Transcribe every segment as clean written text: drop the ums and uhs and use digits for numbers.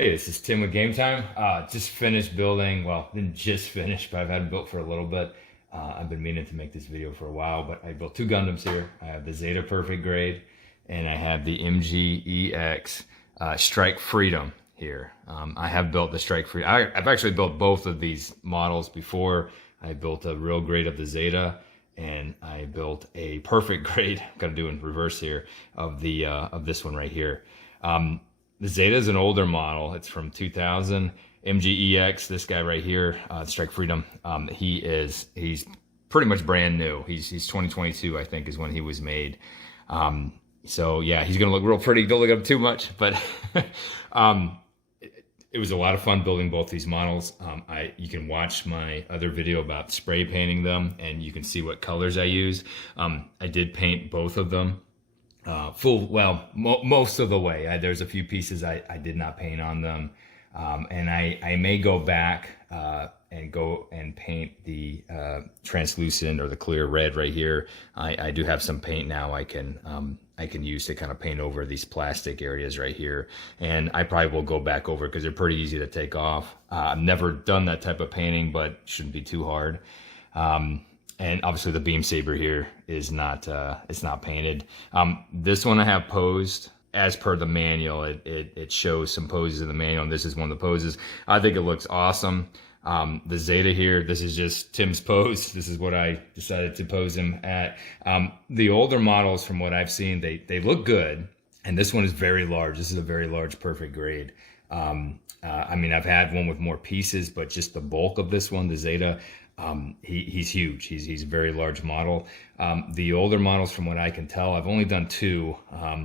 Hey, this is Tim with Game Time. Just finished building, well, didn't just finish, but I've had it built for a little bit. I've been meaning to make this video for a while, but I built two Gundams here. I have the Zeta Perfect Grade, and I have the MGEX Strike Freedom here. I have built the Strike Freedom. I've actually built both of these models before. I built a real grade of the Zeta, and I built a perfect grade. I'm gonna do in reverse here of the of this one right here. The Zeta is an older model. It's from 2000. MGEX, this guy right here, Strike Freedom, he's pretty much brand new. He's 2022, I think, is when he was made. So yeah, he's gonna look real pretty. Don't look up too much, but it was a lot of fun building both these models. You can watch my other video about spray painting them, and you can see what colors I use. I did paint both of them. Most of the way. There's a few pieces I did not paint on them, and I may go back and go and paint the translucent or the clear red right here. I do have some paint now I can use to kind of paint over these plastic areas right here, and I probably will go back over because they're pretty easy to take off. I've never done that type of painting, but shouldn't be too hard. And obviously the beam saber here is not it's not painted. This one I have posed as per the manual. It shows some poses in the manual, and this is one of the poses. I think it looks awesome. The Zeta here, this is just Tim's pose. This is what I decided to pose him at. The older models, from what I've seen, they look good, and this one is very large. This is a very large perfect grade. I mean, I've had one with more pieces, but just the bulk of this one, the Zeta, he's huge. He's a very large model. The older models, from what I can tell, I've only done two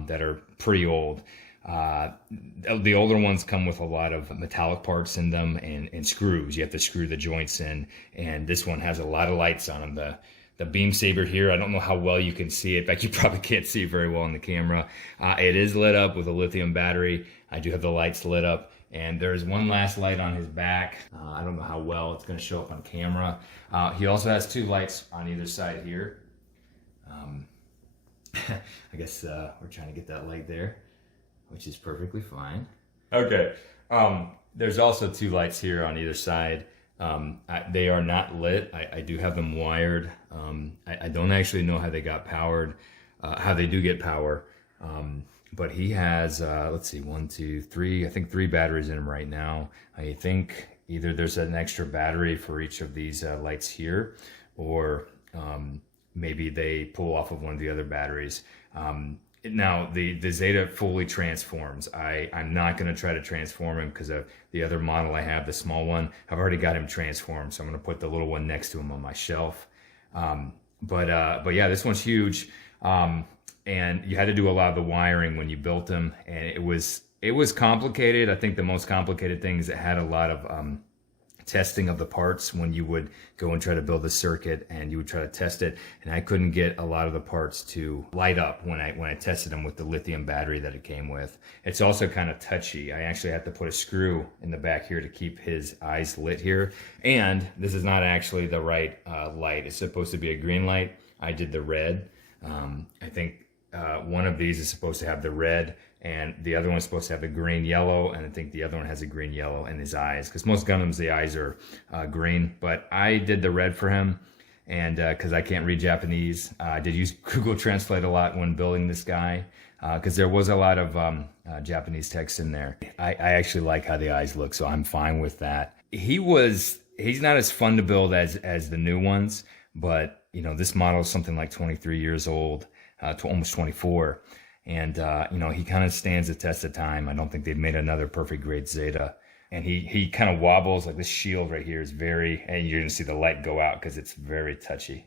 that are pretty old. The older ones come with a lot of metallic parts in them and screws. You have to screw the joints in, and this one has a lot of lights on them. The beam saber here, I don't know how well you can see it. In fact, you probably can't see it very well on the camera. It is lit up with a lithium battery. I do have the lights lit up. And there's one last light on his back. I don't know how well it's going to show up on camera. He also has two lights on either side here. I guess we're trying to get that light there, which is perfectly fine. Okay. There's also two lights here on either side. They are not lit. I do have them wired. I don't actually know how they got powered, how they do get power. But he has, let's see, 1, 2, 3, I think 3 batteries in him right now. I think either there's an extra battery for each of these lights here, or maybe they pull off of one of the other batteries. Now, the Zeta fully transforms. I'm not going to try to transform him because of the other model I have, the small one. I've already got him transformed, so I'm going to put the little one next to him on my shelf. But yeah, this one's huge. And you had to do a lot of the wiring when you built them, and it was complicated. I think the most complicated thing is it had a lot of testing of the parts when you would go and try to build the circuit, and you would try to test it, and I couldn't get a lot of the parts to light up when I tested them with the lithium battery that it came with. It's also kind of touchy. I actually had to put a screw in the back here to keep his eyes lit here, and this is not actually the right light. It's supposed to be a green light. I did the red. I think one of these is supposed to have the red, and the other one's supposed to have the green yellow, and I think the other one has a green yellow in his eyes, because most Gundams, the eyes are green, but I did the red for him, and because I can't read Japanese, I did use Google Translate a lot when building this guy, because there was a lot of Japanese text in there. I actually like how the eyes look, so I'm fine with that. He's not as fun to build as the new ones, but you know, this model is something like 23 years old. To almost 24, and you know, he kind of stands the test of time. I don't think they've made another perfect grade Zeta, and he kind of wobbles. Like this shield right here is very, and you're gonna see the light go out because it's very touchy.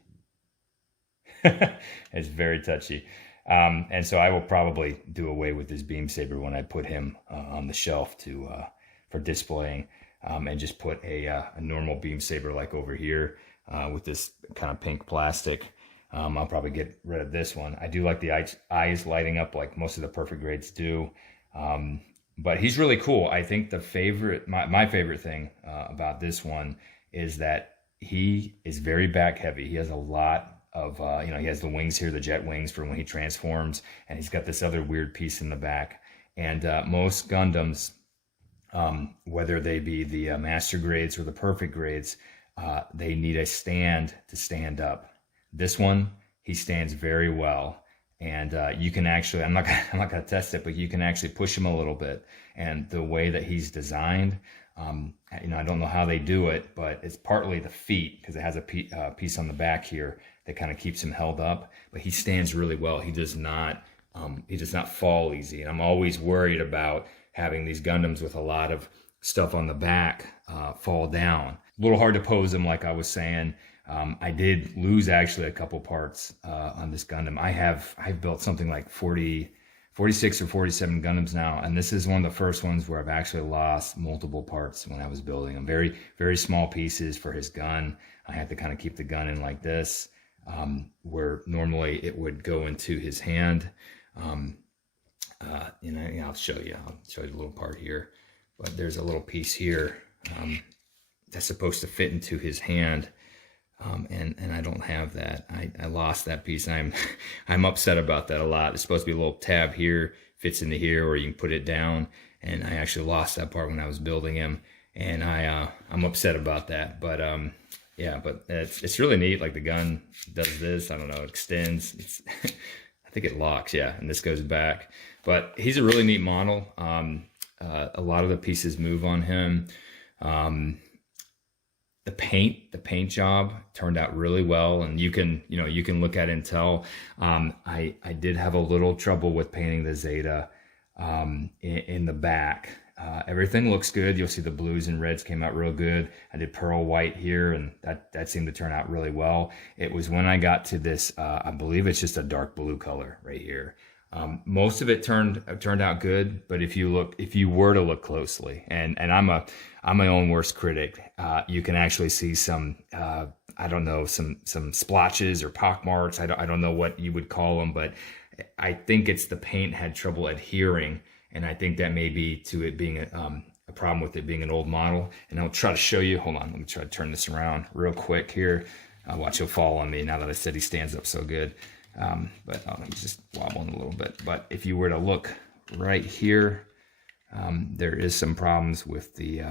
It's very touchy, and so I will probably do away with this beam saber when I put him on the shelf for displaying, and just put a normal beam saber like over here with this kind of pink plastic. I'll probably get rid of this one. I do like the eyes lighting up like most of the perfect grades do. But he's really cool. I think my favorite thing about this one is that he is very back heavy. He has a lot of, he has the wings here, the jet wings for when he transforms, and he's got this other weird piece in the back. And most Gundams whether they be the master grades or the perfect grades, they need a stand to stand up. This one, he stands very well. And you can actually, I'm not gonna test it, but you can actually push him a little bit. And the way that he's designed, I don't know how they do it, but it's partly the feet, because it has a piece on the back here that kind of keeps him held up. But he stands really well. He does not fall easy. And I'm always worried about having these Gundams with a lot of stuff on the back fall down. A little hard to pose them, like I was saying. I did lose actually a couple parts on this Gundam. I've built something like 46 or 47 Gundams now, and this is one of the first ones where I've actually lost multiple parts when I was building them. Very, very small pieces for his gun. I had to kind of keep the gun in like this, where normally it would go into his hand. I'll show you a little part here, but there's a little piece here that's supposed to fit into his hand. And I don't have that. I lost that piece. I'm upset about that a lot. There's supposed to be a little tab here, fits into here, or you can put it down. And I actually lost that part when I was building him, and I'm upset about that. But yeah, but it's really neat. Like the gun does this. I don't know. It extends. I think it locks. Yeah, and this goes back. But he's a really neat model. A lot of the pieces move on him. The paint job turned out really well, and you can look at it and tell. I did have a little trouble with painting the Zeta in the back. Everything looks good. You'll see the blues and reds came out real good. I did pearl white here, and that seemed to turn out really well. It was when I got to this, I believe it's just a dark blue color right here. Most of it turned out good, but if you were to look closely, and I'm my own worst critic, you can actually see some some splotches or pock marks. I don't know what you would call them, but I think it's the paint had trouble adhering, and I think that may be to it being a problem with it being an old model. And I'll try to show you. Hold on, let me try to turn this around real quick here. Watch, he'll fall on me now that I said he stands up so good. But he's just wobbling a little bit. But if you were to look right here, there is some problems with the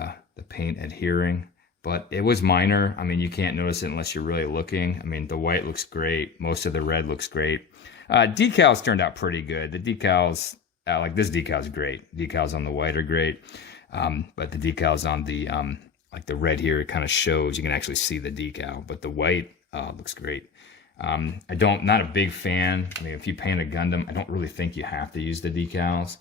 paint adhering, but it was minor. I mean, you can't notice it unless you're really looking. I mean, the white looks great. Most of the red looks great. Decals turned out pretty good. The decals, like this decal is great. Decals on the white are great. But the decals on the, like the red here, it kind of shows, you can actually see the decal, but the white looks great. Not a big fan. I mean, if you paint a Gundam, I don't really think you have to use the decals,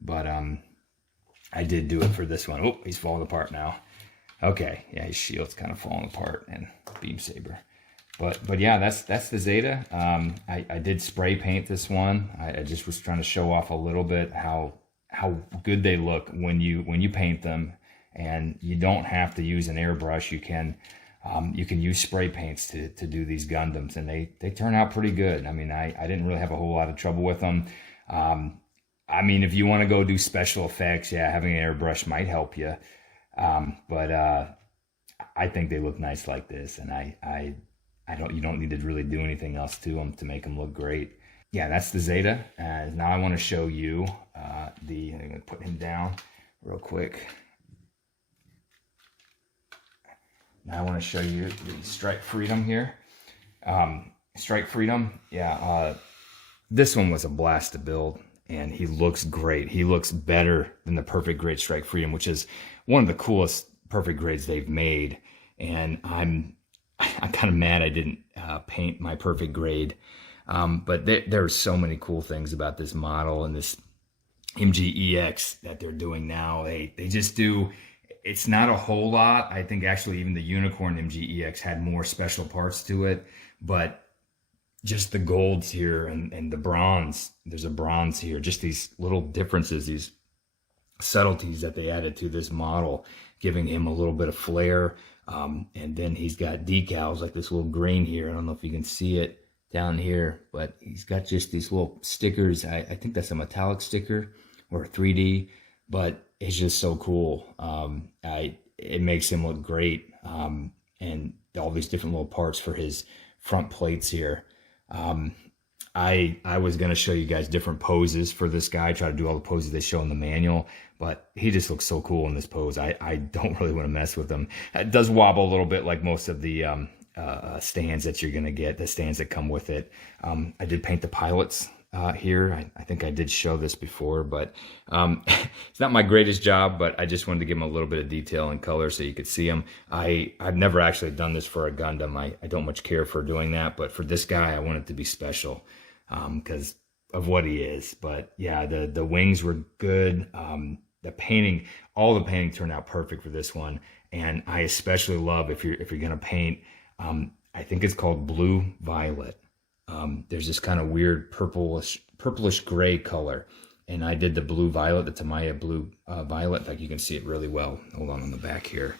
but I did do it for this one. Oh, he's falling apart now. Okay, yeah, his shield's kind of falling apart, and beam saber. But yeah, that's the Zeta. I did spray paint this one. I just was trying to show off a little bit how good they look when you paint them, and you don't have to use an airbrush. You can use spray paints to do these Gundams, and they turn out pretty good. I mean, I didn't really have a whole lot of trouble with them. I mean, if you want to go do special effects, yeah, having an airbrush might help you. But I think they look nice like this, and you don't need to really do anything else to them to make them look great. Yeah, that's the Zeta. Now I want to show you I'm going to put him down real quick. Now I want to show you the Strike Freedom here. Strike Freedom, yeah, this one was a blast to build, and he looks great. He looks better than the perfect grade Strike Freedom, which is one of the coolest perfect grades they've made. And I'm kind of mad I didn't paint my perfect grade. But there are so many cool things about this model and this MGEX that they're doing now. They just do. It's not a whole lot. I think actually even the Unicorn MGEX had more special parts to it, but just the golds here and the bronze, there's a bronze here, just these little differences, these subtleties that they added to this model, giving him a little bit of flair. And then he's got decals like this little green here. I don't know if you can see it down here, but he's got just these little stickers. I think that's a metallic sticker or 3D, but it's just so cool. It makes him look great. And all these different little parts for his front plates here. I was going to show you guys different poses for this guy, try to do all the poses they show in the manual, but he just looks so cool in this pose. I don't really want to mess with him. It does wobble a little bit like most of the stands that you're going to get, the stands that come with it. I did paint the pilots here. I think I did show this before, but it's not my greatest job, but I just wanted to give him a little bit of detail and color so you could see him. I've never actually done this for a Gundam. I don't much care for doing that, but for this guy, I want it to be special because of what he is. But yeah, the wings were good. The painting, all the painting turned out perfect for this one. And I especially love if you're gonna paint, I think it's called blue violet. There's this kind of weird purplish gray color, and I did the blue violet, the Tamiya blue violet. In fact, you can see it really well. Hold on the back here,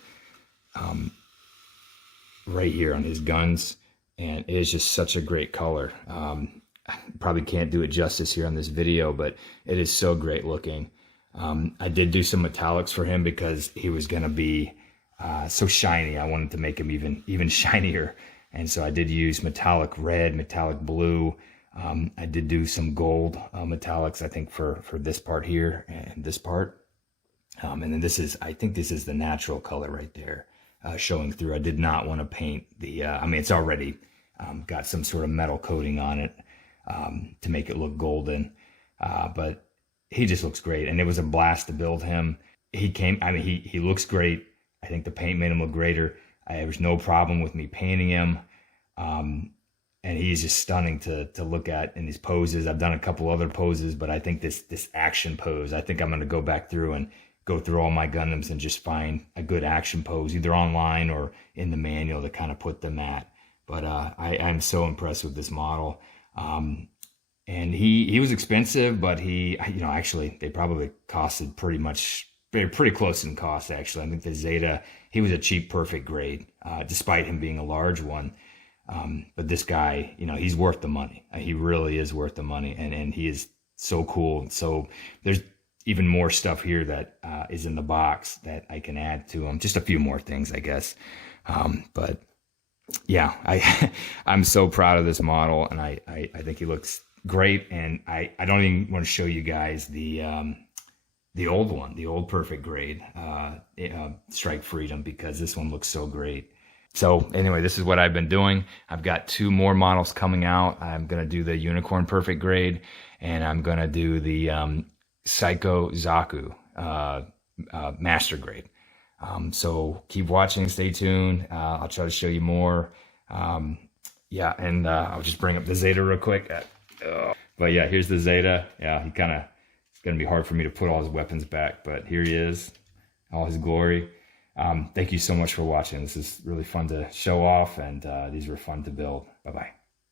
right here on his guns, and it is just such a great color. I probably can't do it justice here on this video, but it is so great looking. I did do some metallics for him because he was gonna be so shiny. I wanted to make him even shinier. And so I did use metallic red, metallic blue. I did do some gold metallics, I think, for this part here and this part. And then I think this is the natural color right there showing through. I did not want to paint the, I mean, it's already got some sort of metal coating on it to make it look golden. But he just looks great. And it was a blast to build him. He looks great. I think the paint made him look greater. There was no problem with me painting him. And he's just stunning to look at in these poses. I've done a couple other poses, but I think this action pose, I think I'm going to go back through and go through all my Gundams and just find a good action pose, either online or in the manual to kind of put them at. But I'm so impressed with this model. And he was expensive, but actually they probably costed they're pretty close in cost, actually. I think the Zeta, he was a cheap, perfect grade, despite him being a large one. But this guy, he's worth the money. He really is worth the money, and he is so cool. So there's even more stuff here that is in the box that I can add to him. Just a few more things, I guess. But yeah, I'm so proud of this model, and I think he looks great. And I don't even want to show you guys the old one, the old perfect grade, Strike Freedom, because this one looks so great. So anyway, this is what I've been doing. I've got 2 more models coming out. I'm going to do the Unicorn Perfect grade, and I'm going to do the Psycho Zaku Master grade. So keep watching, stay tuned. I'll try to show you more. Yeah, and I'll just bring up the Zeta real quick. But yeah, here's the Zeta. Yeah, it's going to be hard for me to put all his weapons back, but here he is, all his glory. Thank you so much for watching. This is really fun to show off, and these were fun to build. Bye-bye.